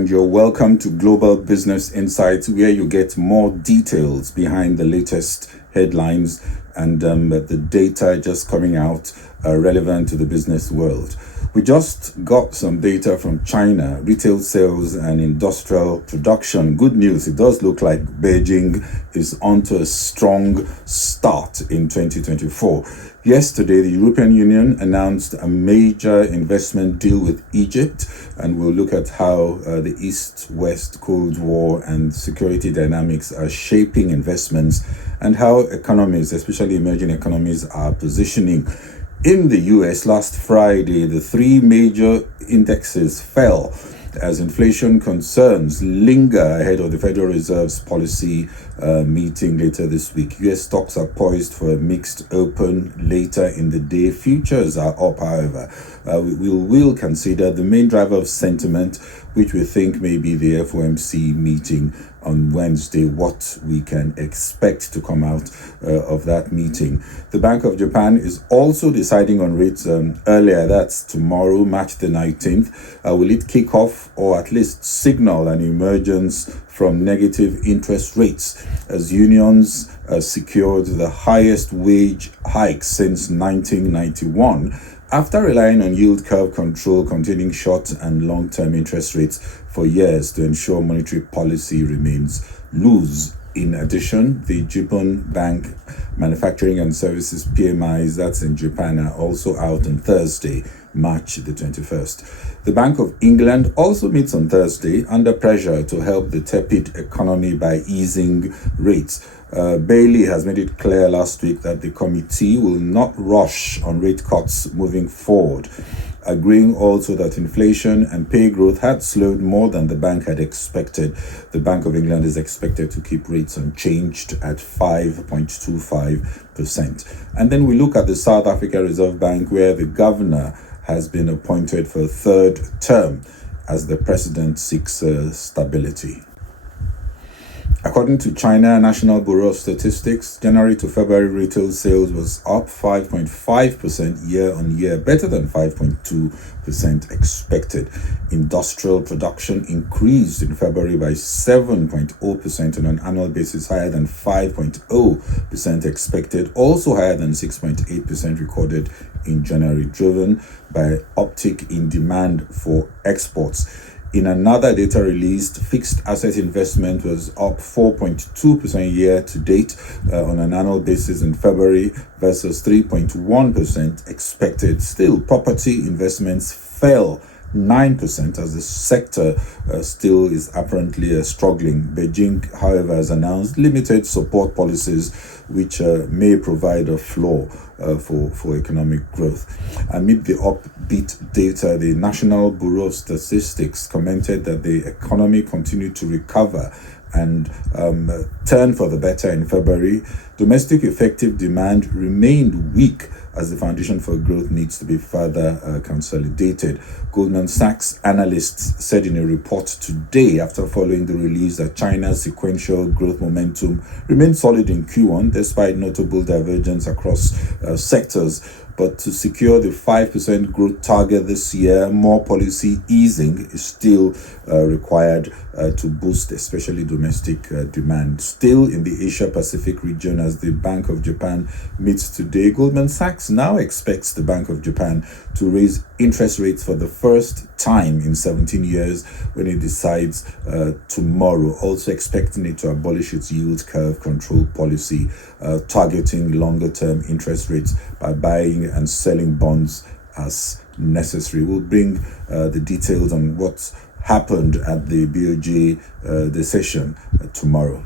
and you're welcome to Global Business Insights, where you get more details behind the latest headlines and the data just coming out relevant to the business world. We just got some data from China, retail sales and industrial production. Good news, it does look like Beijing is onto a strong start in 2024. Yesterday, the European Union announced a major investment deal with Egypt, and we'll look at how the East-West Cold War and security dynamics are shaping investments and how economies, especially emerging economies, are positioning. In the US last Friday, the three major indexes fell as inflation concerns linger ahead of the Federal Reserve's policy meeting later this week. US stocks are poised for a mixed open later in the day. Futures are up, however. We will consider the main driver of sentiment, which we think may be the FOMC meeting on Wednesday, what we can expect to come out of that meeting. The Bank of Japan is also deciding on rates earlier. That's tomorrow, March the 19th. Will it kick off or at least signal an emergence from negative interest rates as unions secured the highest wage hike since 1991? After relying on yield curve control containing short and long-term interest rates for years to ensure monetary policy remains loose. In addition, the Japan Bank Manufacturing and Services PMIs, that's in Japan, are also out on Thursday, March the 21st. The Bank of England also meets on Thursday under pressure to help the tepid economy by easing rates. Bailey has made it clear last week that the committee will not rush on rate cuts moving forward, agreeing also that inflation and pay growth had slowed more than the bank had expected. The Bank of England is expected to keep rates unchanged at 5.25%. And then we look at the South Africa Reserve Bank, where the governor has been appointed for a third term as the president seeks stability. According to China National Bureau of Statistics, January to February retail sales was up 5.5% year on year, better than 5.2% expected. Industrial production increased in February by 7.0% on an annual basis, higher than 5.0% expected, also higher than 6.8% recorded in January, driven by uptick in demand for exports. In another data released, fixed asset investment was up 4.2% year to date on an annual basis in February versus 3.1% expected. Still, property investments fell 9% as the sector still is apparently struggling. Beijing, however, has announced limited support policies which may provide a floor for economic growth. Amid the upbeat data, the National Bureau of Statistics commented that the economy continued to recover and turn for the better in February. Domestic effective demand remained weak as the foundation for growth needs to be further consolidated. Goldman Sachs analysts said in a report today, after following the release, that China's sequential growth momentum remained solid in Q1 despite notable divergence across sectors. But to secure the 5% growth target this year, more policy easing is still required to boost especially domestic demand. Still in the Asia-Pacific region, as the Bank of Japan meets today, Goldman Sachs now expects the Bank of Japan to raise interest rates for the first time in 17 years when it decides tomorrow, also expecting it to abolish its yield curve control policy, targeting longer-term interest rates by buying and selling bonds as necessary. We'll bring the details on what's happened at the BOJ decision tomorrow.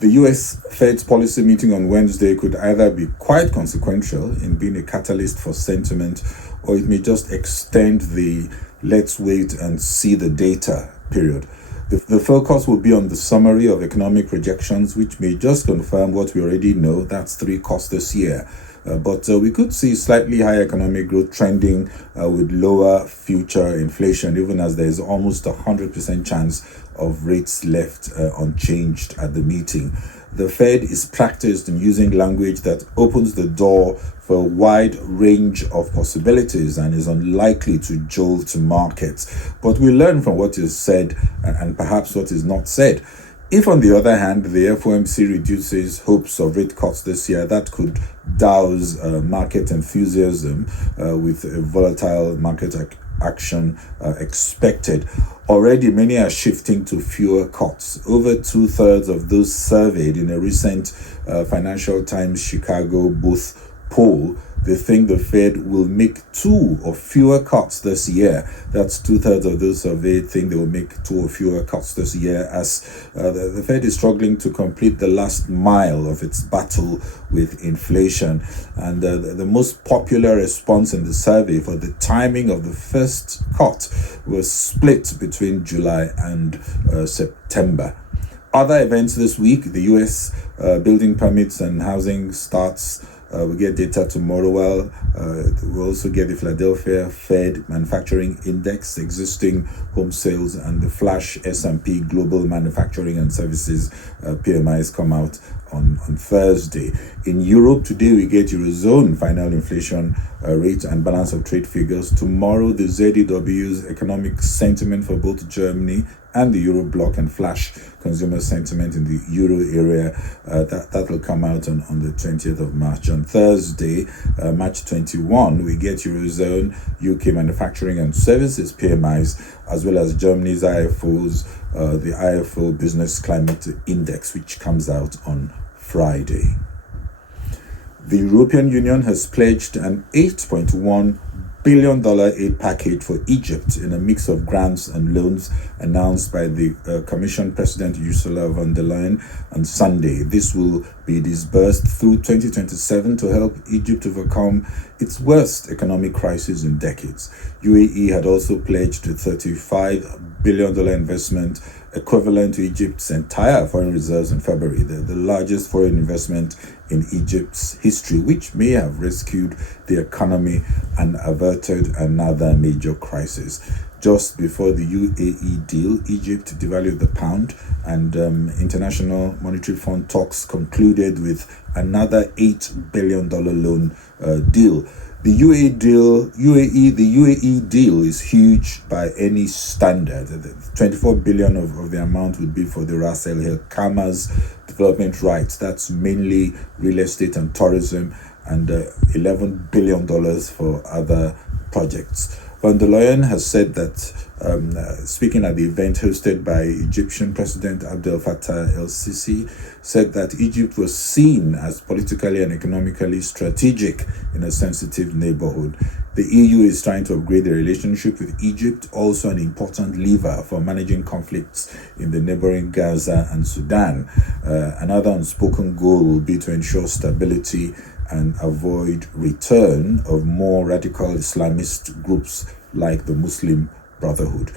The US Fed's policy meeting on Wednesday could either be quite consequential in being a catalyst for sentiment, or it may just extend the let's wait and see the data period. The focus will be on the summary of economic projections, which may just confirm what we already know, that's 3 cuts this year. But we could see slightly higher economic growth trending with lower future inflation, even as there is almost 100% chance of rates left unchanged at the meeting. The Fed is practiced in using language that opens the door for a wide range of possibilities and is unlikely to jolt markets. But we learn from what is said and perhaps what is not said. If, on the other hand, the FOMC reduces hopes of rate cuts this year, that could douse market enthusiasm with a volatile market action expected. Already, many are shifting to fewer cuts. Over 2/3 of those surveyed in a recent Financial Times Chicago booth poll, they think the Fed will make 2 or fewer cuts this year. That's 2/3 of those surveyed think they will make 2 or fewer cuts this year, as the Fed is struggling to complete the last mile of its battle with inflation. And the most popular response in the survey for the timing of the first cut was split between July and September. Other events this week: the US building permits and housing starts. We get data tomorrow. We'll also get the Philadelphia Fed Manufacturing Index, existing home sales, and the flash S&P Global Manufacturing and Services PMIs come out on Thursday. In Europe today, we get Eurozone final inflation rate and balance of trade figures. Tomorrow, the ZEW's economic sentiment for both Germany and the Euro bloc, and flash consumer sentiment in the Euro area. That will come out on the 20th of March. On Thursday, March 21, we get Eurozone, UK manufacturing and services PMIs, as well as Germany's IFOs, the IFO Business Climate Index, which comes out on Friday. The European Union has pledged an $8.1 billion aid package for Egypt in a mix of grants and loans, announced by the Commission President Ursula von der Leyen on Sunday. This will be disbursed through 2027 to help Egypt overcome its worst economic crisis in decades. UAE had also pledged a $35 billion investment equivalent to Egypt's entire foreign reserves in February, the largest foreign investment in Egypt's history, which may have rescued the economy and averted another major crisis. Just before the UAE deal, Egypt devalued the pound, and International Monetary Fund talks concluded with another $8 billion loan deal. The UAE deal is huge by any standard. 24 billion of the amount would be for the Ras El Khaimah's development rights. That's mainly real estate and tourism, and $11 billion for other projects. Von der Leyen has said that, speaking at the event hosted by Egyptian President Abdel Fattah el-Sisi, said that Egypt was seen as politically and economically strategic in a sensitive neighborhood. The EU is trying to upgrade the relationship with Egypt, also an important lever for managing conflicts in the neighboring Gaza and Sudan. Another unspoken goal will be to ensure stability and avoid return of more radical Islamist groups like the Muslim Brotherhood.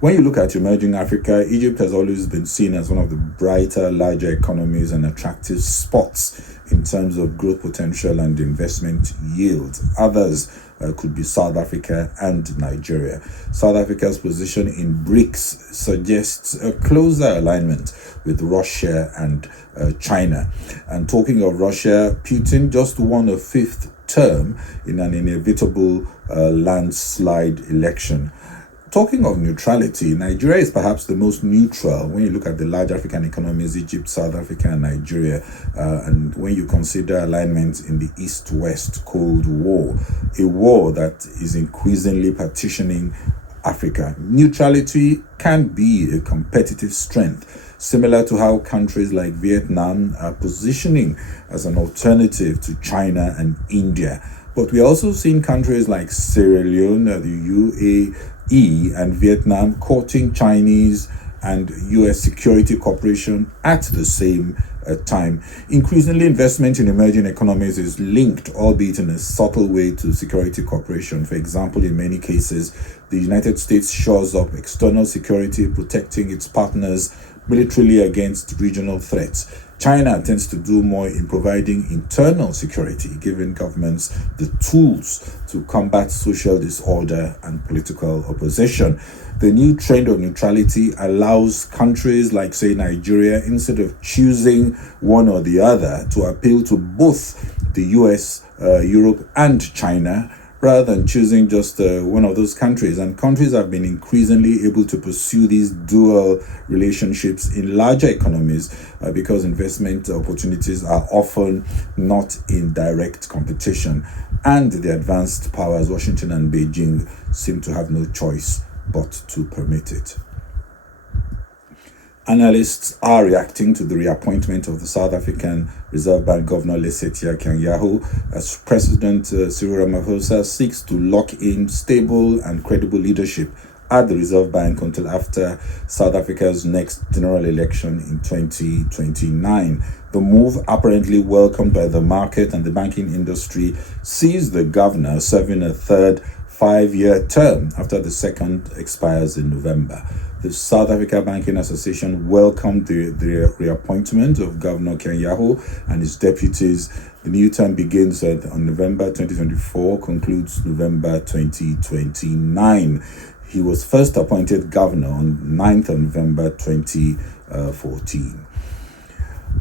When you look at emerging Africa, Egypt has always been seen as one of the brighter, larger economies and attractive spots in terms of growth potential and investment yields. Others could be South Africa and Nigeria. South Africa's position in BRICS suggests a closer alignment with Russia and China. And talking of Russia, Putin just won a 5th term in an inevitable landslide election. Talking of neutrality, Nigeria is perhaps the most neutral when you look at the large African economies, Egypt, South Africa, and Nigeria, and when you consider alignment in the East-West Cold War, a war that is increasingly partitioning Africa. Neutrality can be a competitive strength, similar to how countries like Vietnam are positioning as an alternative to China and India. But we also seen countries like Sierra Leone, the UAE, and Vietnam courting Chinese and U.S. security cooperation at the same time. Increasingly, investment in emerging economies is linked, albeit in a subtle way, to security cooperation. For example, in many cases, the United States shores up external security, protecting its partners militarily against regional threats. China tends to do more in providing internal security, giving governments the tools to combat social disorder and political opposition. The new trend of neutrality allows countries like, say, Nigeria, instead of choosing one or the other, to appeal to both the US, Europe, and China, rather than choosing just one of those countries. And countries have been increasingly able to pursue these dual relationships in larger economies because investment opportunities are often not in direct competition. And the advanced powers, Washington and Beijing, seem to have no choice but to permit it. Analysts are reacting to the reappointment of the South African Reserve Bank Governor Lesetja Kganyago as President Cyril Ramaphosa seeks to lock in stable and credible leadership at the Reserve Bank until after South Africa's next general election in 2029. The move, apparently welcomed by the market and the banking industry, sees the governor serving a third 5-year term after the second expires in November. The South Africa Banking Association welcomed the reappointment of Governor Kganyago and his deputies. The new term begins on November 2024, concludes November 2029. He was first appointed governor on 9th of November 2014.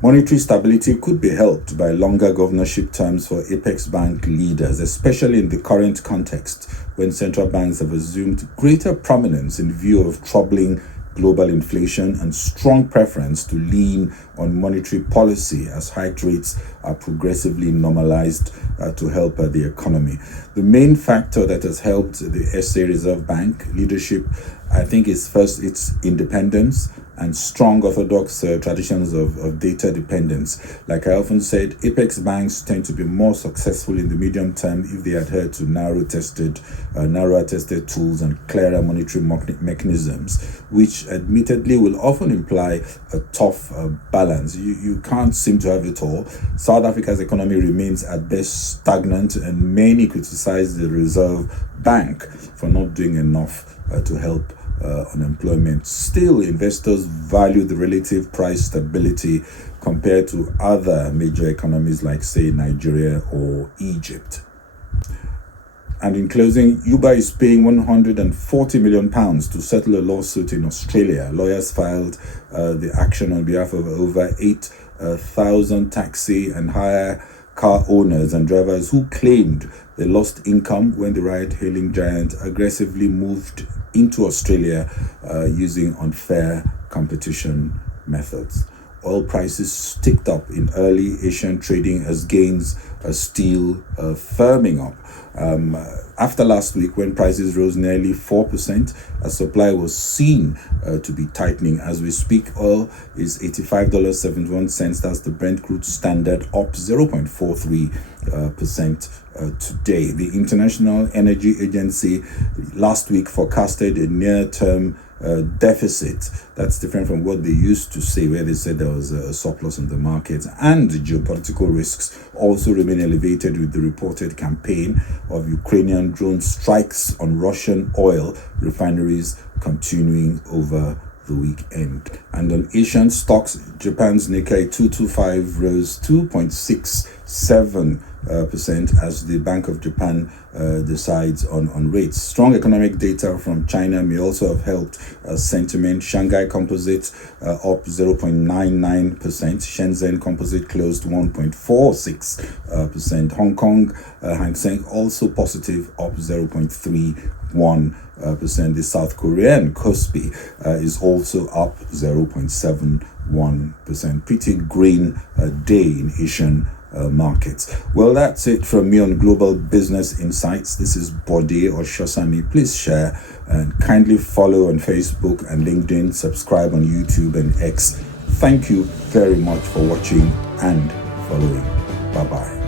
Monetary stability could be helped by longer governorship terms for apex bank leaders, especially in the current context when central banks have assumed greater prominence in view of troubling global inflation and strong preference to lean on monetary policy as hike rates are progressively normalized to help the economy. The main factor that has helped the SA Reserve Bank leadership, I think, is first its independence and strong orthodox traditions of data dependence. Like I often said, apex banks tend to be more successful in the medium term if they adhere to narrower tested tools and clearer monetary mechanisms, which admittedly will often imply a tough balance. You can't seem to have it all. South Africa's economy remains at best stagnant, and many criticize the Reserve Bank for not doing enough to help unemployment. Still, investors value the relative price stability compared to other major economies like, say, Nigeria or Egypt. And in closing, Uber is paying £140 million to settle a lawsuit in Australia. Lawyers filed the action on behalf of over 8,000 taxi and hire car owners and drivers who claimed they lost income when the ride-hailing giant aggressively moved into Australia using unfair competition methods. Oil prices ticked up in early Asian trading as gains are still firming up. After last week, when prices rose nearly 4%, as supply was seen to be tightening. As we speak, oil is $85.71. That's the Brent crude standard, up 0.43% today. The International Energy Agency last week forecasted a near-term deficit. That's different from what they used to say, where they said there was a surplus in the market. And geopolitical risks also remain elevated, with the reported campaign of Ukrainian drone strikes on Russian oil refineries continuing over the weekend. And on Asian stocks, Japan's Nikkei 225 rose 2.67% as the Bank of Japan decides on rates. Strong economic data from China may also have helped sentiment. Shanghai Composite up 0.99%. Shenzhen Composite closed 1.46%. Hong Kong Hang Seng also positive, up 0.31%. The South Korean Kospi is also up 0.71%. Pretty green day in Asian markets. Well, that's it from me on Global Business Insights. This is Bode Oshosami. Please share and kindly follow on Facebook and LinkedIn, subscribe on YouTube and X. Thank you very much for watching and following. Bye-bye.